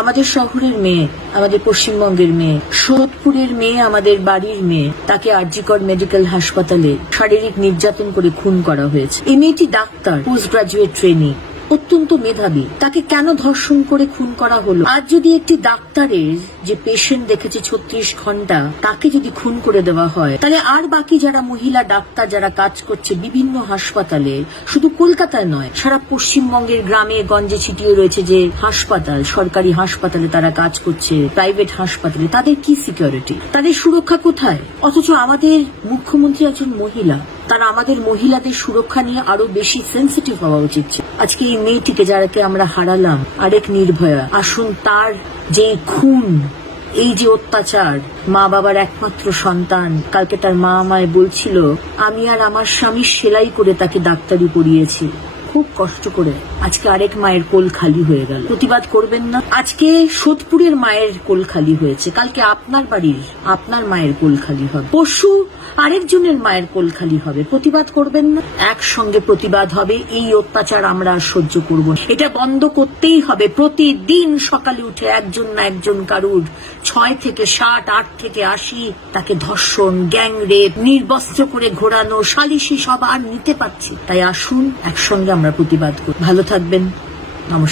আমাদের শহরের মেয়ে, আমাদের পশ্চিমবঙ্গের মেয়ে, সোদপুরের মেয়ে, আমাদের বাড়ির মেয়ে, তাকে আরজিকর মেডিকেল হাসপাতালে শারীরিক নির্যাতন করে খুন করা হয়েছে। এই মেয়েটি ডাক্তার, পোস্ট গ্রাজুয়েট ট্রেনি, অত্যন্ত মেধাবী। তাকে কেন ধর্ষণ করে খুন করা হলো? আজ যদি একটি ডাক্তারের যে পেশেন্ট দেখেছে 36 ঘন্টা, তাকে যদি খুন করে দেওয়া হয়, তাহলে আর বাকি যারা মহিলা ডাক্তার যারা কাজ করছে বিভিন্ন হাসপাতালে, শুধু কলকাতায় নয়, সারা পশ্চিমবঙ্গের গ্রামে গঞ্জে ছিটিয়ে রয়েছে যে হাসপাতাল, সরকারি হাসপাতালে তারা কাজ করছে, প্রাইভেট হাসপাতালে, তাদের কি সিকিউরিটি, তাদের সুরক্ষা কোথায়? অথচ আমাদের মুখ্যমন্ত্রী একজন মহিলা, তারা আমাদের মহিলাদের সুরক্ষা নিয়ে আরো বেশি সেন্সিটিভ হওয়া উচিত। আজকে এই মেয়েটিকে যারাকে আমরা হারালাম, আরেক নির্ভয়া, আসুন তার যে খুন, এই যে অত্যাচার, মা বাবার একমাত্র সন্তান, কালকে তার মা আমায় বলছিল আমি আর আমার স্বামী সেলাই করে তাকে ডাক্তারি পড়িয়েছি, খুব কষ্ট করে। আজকে আরেক মায়ের কোল খালি হয়ে গেল। প্রতিবাদ করবেন না? আজকে সোদপুরের মায়ের কোল খালি হয়েছে, কালকে আপনার বাড়ির আপনার মায়ের কোল খালি হবে, পরশু আরেকজনের মায়ের কোল খালি হবে। প্রতিবাদ করবেন না? একসঙ্গে প্রতিবাদ হবে। এই অত্যাচার আমরা আর সহ্য করব না, এটা বন্ধ করতেই হবে। প্রতিদিন সকালে উঠে একজন না একজন কারুর 6 থেকে 60, 8 থেকে 80 তাকে ধর্ষণ, গ্যাং রেপ, নির্বস্ত্র করে ঘোরানো, সালিশি সব আর নিতে পারছি। তাই আসুন একসঙ্গে আমরা প্রতিবাদ করি। ভালো থাকবেন। নমস্কার।